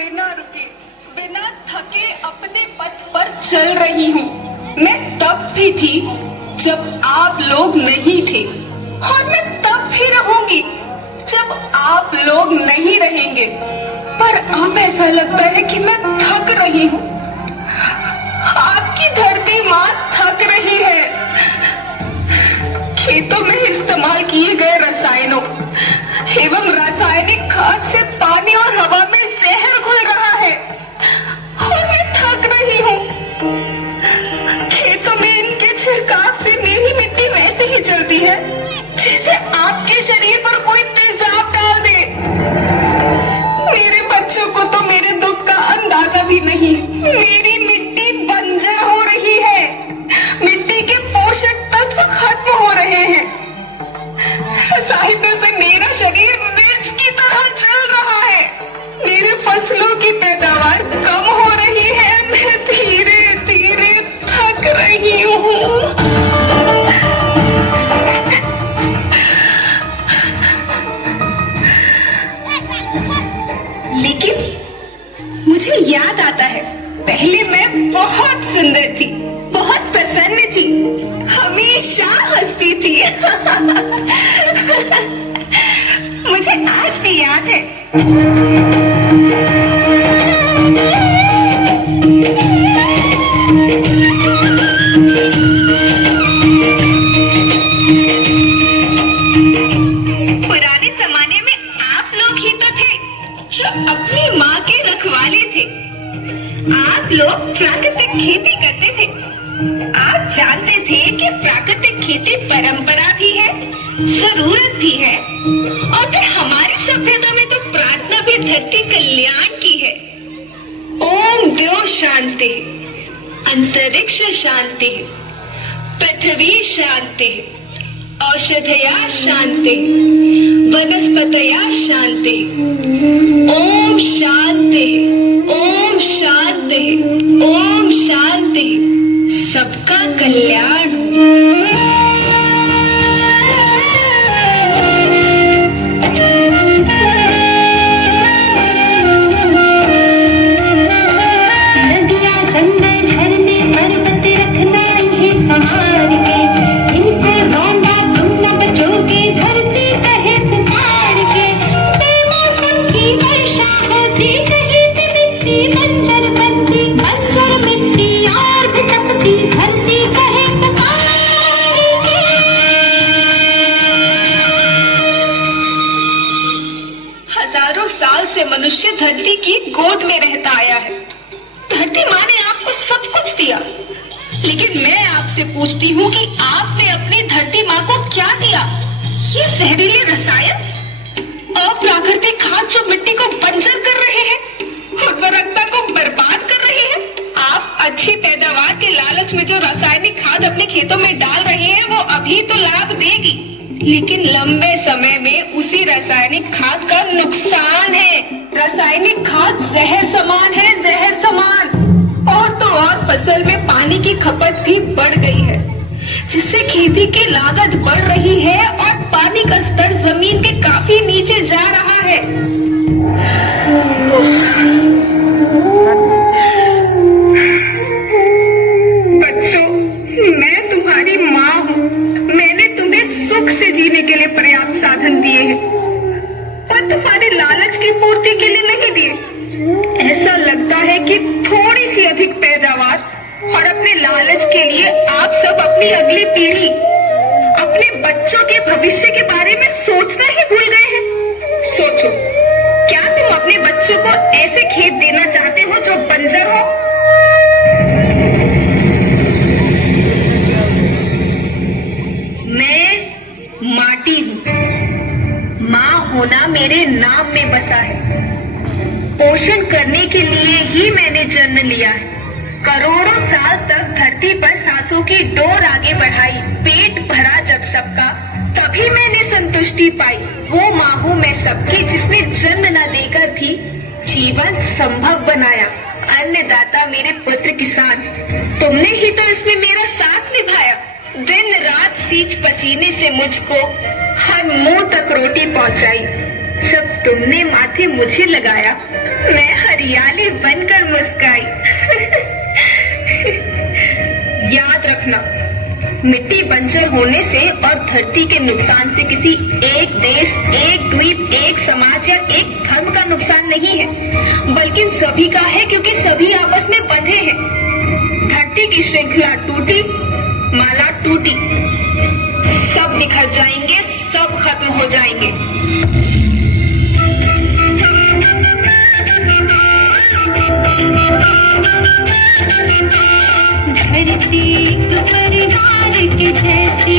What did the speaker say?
बिना रुके, बिना थके अपने पथ पर चल रही हूँ। मैं तब भी थी जब आप लोग नहीं थे, और मैं तब भी रहूंगी जब आप लोग नहीं रहेंगे। पर अब ऐसा लगता है कि मैं थक रही हूँ। आपकी धरती माँ थक रही है। खेतों में इस्तेमाल किए गए रसायनों एवं रासायनिक खाद से पानी और हवा में जहर घुल रहा है, और मैं थक रही हूँ। खेतों में इनके छिड़काव से मेरी मिट्टी वैसे ही चलती है जैसे आपके शरीर पर कोई तेजाब डाल दे। मेरे बच्चों को तो मेरे दुख का अंदाजा भी नहीं। मेरी मिट्टी बंजर हो रही है, मिट्टी के पोषक तत्व खत्म हो रहे हैं। रसायनों से मेरा शरीर मिर्च की तरह जल रहा है। मेरे फसलों की पैदावार कम हो रही है। मैं धीरे धीरे थक रही हूँ। लेकिन मुझे याद आता है, पहले मैं बहुत सुंदर थी, बहुत प्रसन्न थी, हमेशा हंसती थी। मुझे आज भी याद है। पुराने जमाने में आप लोग ही तो थे जो अपनी माँ के रखवाले थे। आप लोग प्राकृतिक खेती करते थे। आप जानते थे कि प्राकृतिक खेती परंपरा भी है, जरूरत भी है, और फिर हमारी सभ्यता में तो प्रार्थना भी धरती कल्याण की है। ओम द्यो शांति, अंतरिक्ष शांति, पृथ्वी शांति, औषधया शांति, वनस्पतया शांति। ओम शांति, ओम शांति, ओम शांति। सबका कल्याण हो। हजारों साल से मनुष्य धरती की गोद में रहता आया है। धरती माँ ने आपको सब कुछ दिया, लेकिन मैं आपसे पूछती हूँ कि आपने अपनी धरती माँ को क्या दिया? ये जहरीले रसायन, अप्राकृतिक खाद जो मिट्टी को बंजर कर रहे हैं, उर्वरकता को बर्बाद कर रहे हैं। आप अच्छी पैदावार के लालच में जो रासायनिक खाद अपने खेतों में डाल रहे हैं, वो अभी तो लाभ देगी, लेकिन लंबे समय में उसी रासायनिक खाद का नुकसान है। रासायनिक खाद जहर समान है, जहर समान। और तो और फसल में पानी की खपत भी बढ़ गई है, जिससे खेती की लागत बढ़ रही है और पानी का स्तर जमीन के काफी नीचे जा रहा है। बच्चों, मैं तुम्हारी माँ हूँ। मैंने तुम्हें सुख से जीने के लिए पर्याप्त साधन दिए हैं, पर तुम्हारे लालच की पूर्ति के लिए नहीं दिए। ऐसा लगता है कि थोड़ी सी अधिक पैदावार और अपने लालच के लिए आप सब अपनी अगली पीढ़ी, अपने बच्चों के भविष्य के बारे में सोचना ही भूल गए हैं। सोचो, क्या तुम अपने बच्चों को ऐसे खेत देना चाहते हो जो बंजर हो? मैं माटी हूँ। माँ होना मेरे नाम में बसा है। पोषण करने के लिए ही मैंने जन्म लिया है। करोड़ों साल तक धरती पर सांसों की डोर आगे बढ़ाई। पेट भरा जब सबका, तभी मैंने संतुष्टि पाई। वो माँ हूँ मैं सबकी, जिसने जन्म न देकर भी जीवन संभव बनाया। अन्नदाता मेरे पुत्र किसान, तुमने ही तो इसमें मेरा साथ निभाया। दिन रात सींच पसीने से मुझको हर मुंह तक रोटी पहुंचाई। जब तुमने माथे मुझे लगाया, मैं हरियाली बनकर मुस्काई। याद रखना, मिट्टी बंजर होने से और धरती के नुकसान से किसी एक देश, एक द्वीप, एक समाज या एक धर्म का नुकसान नहीं है, बल्कि सभी का है, क्योंकि सभी आपस में बंधे हैं। धरती की श्रृंखला टूटी, माला टूटी, सब बिखर जाएंगे, सब खत्म हो जाएंगे। धरती तो परिवार के जैसी